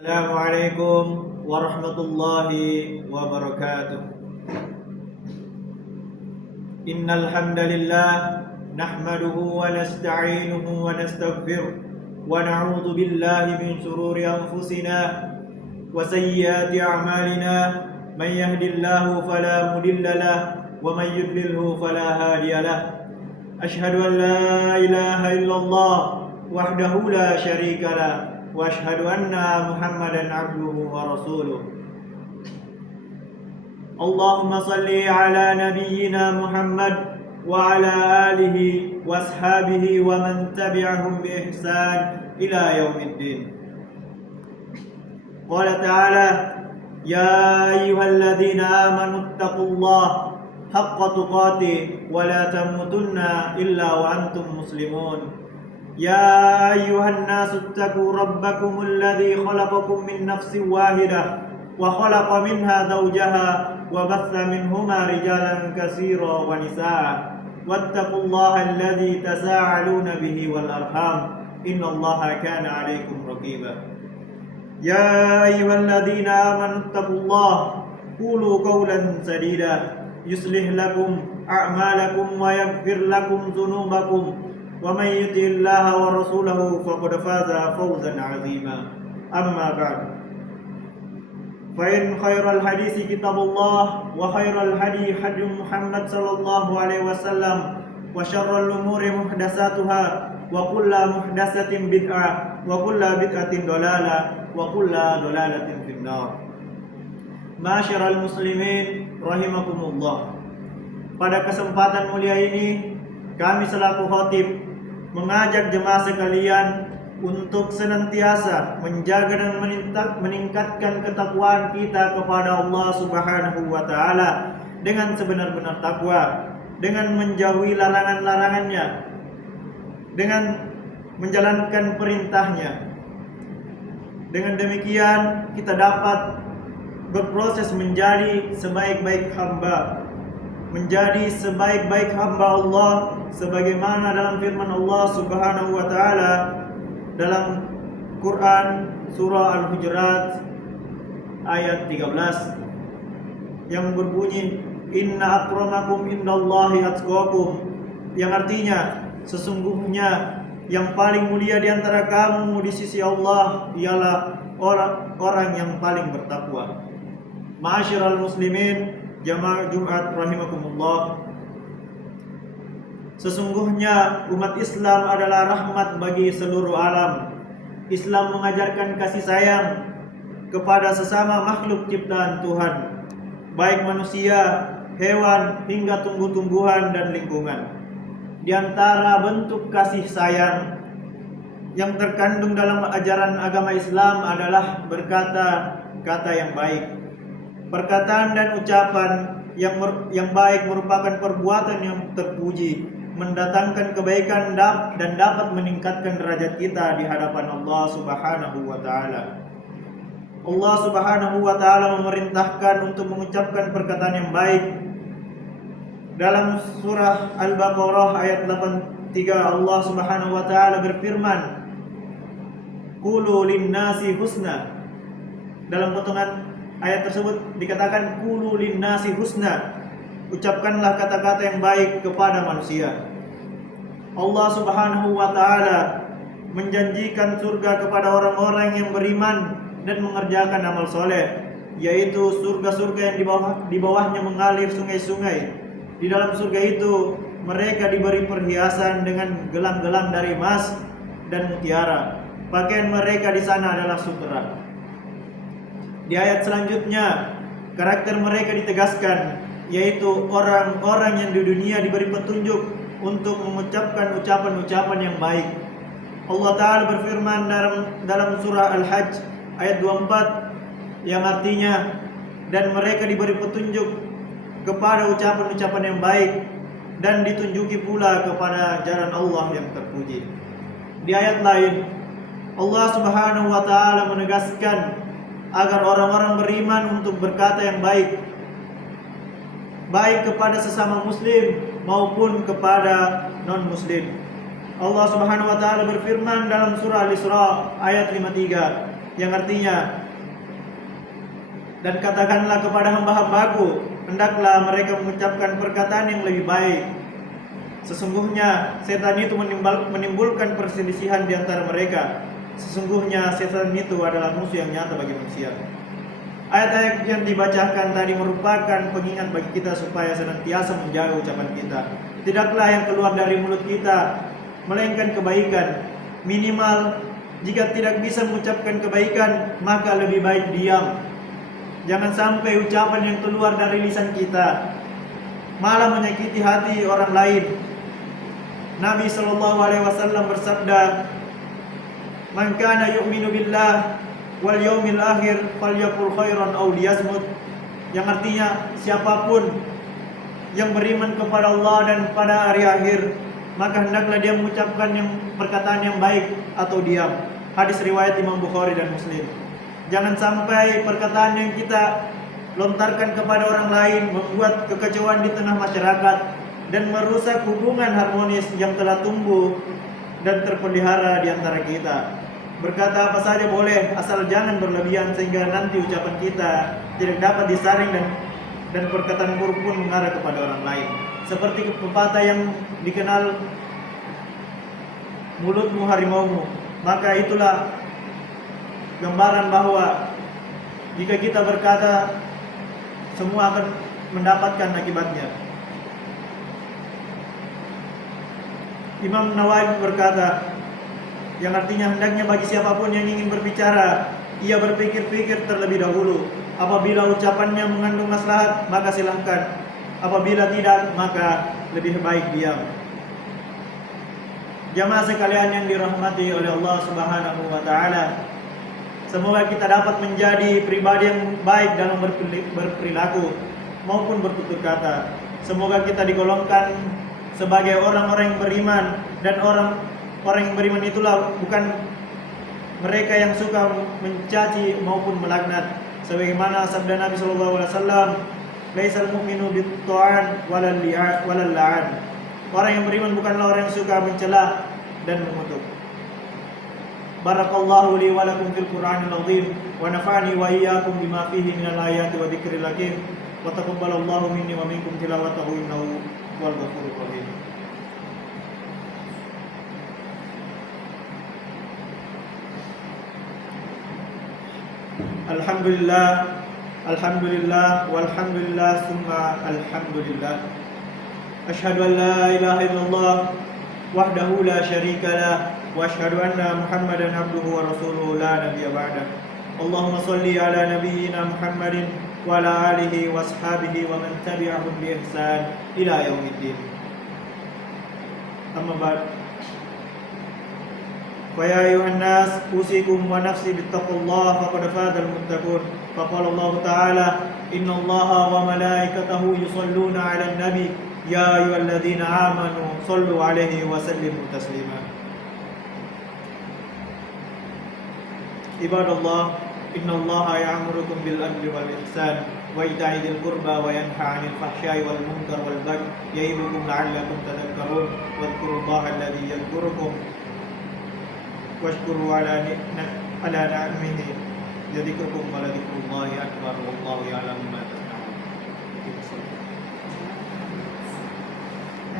Assalamualaikum warahmatullahi wabarakatuh. Innal hamdalillah nahmaduhu wa nasta'inuhu wa nastaghfiruh wa na'udzu billahi min shururi anfusina wa sayyiati a'malina. Man yahdihillahu fala mudilla lahu wa man yudlilhu fala hadiya lahu. Asyhadu an la ilaha illallah wahdahu la syarika lah wa asyhadu anna Muhammadan abduhu wa rasuluh. Allahumma salli ala nabiyyina Muhammad wa ala alihi wa ashabihi wa man tabi'ahum bi ihsan ila yaumiddin. Qala ta'ala ya ayyuhalladzina amanu taqullaha haqqa tuqatih wa la tamutunna illa wa antum muslimun. Ya ayyuhan nasu ittaqu rabbakumul ladzi khalaqakum min nafsin wahidah wa khalaqa minha zawjaha wa batha minhuma rijalan katsiran wa nisaa. Wattaqullaha alladzi tasaaluna bihi wal arham innallaha kana 'alaikum raqiba. Ya ayyuhalladzina amanu ittaqullaha qulu qawlan sadida yuslih lakum a'malakum wa yaghfir lakum dzunubakum wa may yuti'illaha wa rasulahu faqad faza fawzan 'azima. Amma ba'd. Fa in khairal hadisi kitabullah wa khairal hadi hadi Muhammad sallallahu alaihi wasallam wa syarrul umuri muhdatsatuha wa kullu muhdatsatin bid'ah wa kullu bid'atin dhalalah wa kullu dhalalatin finnar. Ma'asyiral muslimin rahimakumullah. Pada kesempatan mulia ini kami selaku khatib mengajak jemaah sekalian untuk senantiasa menjaga dan meningkatkan ketakwaan kita kepada Allah Subhanahu wa taala dengan sebenar-benar takwa, dengan menjauhi larangan-larangannya, dengan menjalankan perintahnya. Dengan demikian kita dapat berproses menjadi sebaik-baik hamba, menjadi sebaik-baik hamba Allah sebagaimana dalam firman Allah Subhanahu wa taala dalam Quran surah Al-Hujurat ayat 13 yang berbunyi inna akramakum indallahi atqakum, yang artinya sesungguhnya yang paling mulia di antara kamu di sisi Allah ialah orang yang paling bertakwa. Ma'asyiral muslimin jamaah Jumat rahimakumullah. Sesungguhnya umat Islam adalah rahmat bagi seluruh alam. Islam mengajarkan kasih sayang kepada sesama makhluk ciptaan Tuhan, baik manusia, hewan, hingga tumbuh-tumbuhan dan lingkungan. Di antara bentuk kasih sayang yang terkandung dalam ajaran agama Islam adalah berkata kata yang baik. Perkataan dan ucapan yang baik merupakan perbuatan yang terpuji, mendatangkan kebaikan dan dapat meningkatkan derajat kita di hadapan Allah Subhanahu wa taala. Allah Subhanahu wa taala memerintahkan untuk mengucapkan perkataan yang baik. Dalam surah Al-Baqarah ayat 83 Allah Subhanahu wa taala berfirman, "Qulu lin-nasi husna." Dalam potongan ayat tersebut dikatakan qulu lin-nasi husna, ucapkanlah kata-kata yang baik kepada manusia. Allah Subhanahu wa taala menjanjikan surga kepada orang-orang yang beriman dan mengerjakan amal soleh, yaitu surga-surga yang di bawahnya mengalir sungai-sungai. Di dalam surga itu mereka diberi perhiasan dengan gelang-gelang dari emas dan mutiara. Pakaian mereka di sana adalah sutra. Di ayat selanjutnya karakter mereka ditegaskan, yaitu orang-orang yang di dunia diberi petunjuk untuk mengucapkan ucapan-ucapan yang baik. Allah Ta'ala berfirman dalam surah Al-Hajj ayat 24 yang artinya, dan mereka diberi petunjuk kepada ucapan-ucapan yang baik dan ditunjuki pula kepada jalan Allah yang terpuji. Di ayat lain Allah Subhanahu wa taala menegaskan agar orang-orang beriman untuk berkata yang baik, baik kepada sesama muslim maupun kepada non-muslim. Allah Subhanahu wa taala berfirman dalam surah Al-Isra ayat 53 yang artinya, dan katakanlah kepada hamba-hambaku, hendaklah mereka mengucapkan perkataan yang lebih baik. Sesungguhnya setan itu menimbulkan perselisihan di antara mereka. Sesungguhnya setan itu adalah musuh yang nyata bagi manusia. Ayat-ayat yang dibacakan tadi merupakan pengingat bagi kita supaya senantiasa menjaga ucapan kita. Tidaklah yang keluar dari mulut kita melainkan kebaikan. Minimal jika tidak bisa mengucapkan kebaikan, maka lebih baik diam. Jangan sampai ucapan yang keluar dari lisan kita malah menyakiti hati orang lain. Nabi SAW bersabda, "Man kana yu'minu billah wal yaumil akhir falyaqul khairan aw liyasmut." Yang artinya, siapapun yang beriman kepada Allah dan pada hari akhir, maka hendaklah dia mengucapkan perkataan yang baik atau diam. Hadis riwayat Imam Bukhari dan Muslim. Jangan sampai perkataan yang kita lontarkan kepada orang lain membuat kekacauan di tengah masyarakat dan merusak hubungan harmonis yang telah tumbuh dan terpelihara di antara kita. Berkata apa saja boleh, asal jangan berlebihan sehingga nanti ucapan kita tidak dapat disaring dan perkataan buruk pun mengarah kepada orang lain. Seperti pepatah yang dikenal, mulutmu harimaumu. Maka itulah gambaran bahwa jika kita berkata, semua akan mendapatkan akibatnya. Imam Nawawi berkata, yang artinya hendaknya bagi siapapun yang ingin berbicara, ia berpikir-pikir terlebih dahulu. Apabila ucapannya mengandung maslahat, maka silahkan. Apabila tidak, maka lebih baik diam. Jamaah sekalian yang dirahmati oleh Allah Subhanahu wa taala, semoga kita dapat menjadi pribadi yang baik dalam berperilaku maupun bertutur kata. Semoga kita digolongkan sebagai orang-orang yang beriman, dan orang yang beriman itulah bukan mereka yang suka mencaci maupun melaknat. Sebagaimana sabda Nabi SAW, "Laisal mu'minu bit-ta'an walal la'an." Orang yang beriman bukanlah orang yang suka mencela dan mengutuk. Barakallahu li wa lakum fil Qur'anil azim wa nafa'ani wa iyyakum bima fihi minal ayati wa dzikril hakim wa taqabbalallahu minni wa minkum tilawatahu innahu wal ghafurur rahim. Alhamdulillah walhamdulillah summa alhamdulillah. Asyhadu an la ilaha illallah wahdahu la syarika lah wa asyhadu anna Muhammadan abduhu wa rasuluhu la nabiyya ba'dah. Allahumma shalli ala nabiyyina Muhammadin wa ala alihi wa ashabihi wa man tabi'ahum bi ihsan ila yaumiddin. Amma ba'd. Fa ya ayuhan nas usikum wa nafsi bittaqullah faqad fazal muttaqun. Faqala Allah Ta'ala, innallaha wa malaikatahu yusalluna 'alan nabi ya ayyuhalladzina amanu sallu 'alaihi wa sallimu taslima. Ibadallah, innallaha ya'murukum bil adli wal ihsan wa ita'i dzil qurba wa yanha 'anil fahsya'i wal munkar wal baghi ya'idukum la'allakum tadhakkarun wadhkurullaha alladzi yadhkurukum washkuru 'ala ni'amihi yadhkurukum wa la dzikrullahi akbar wallahu ya'lamu ma tasna'un.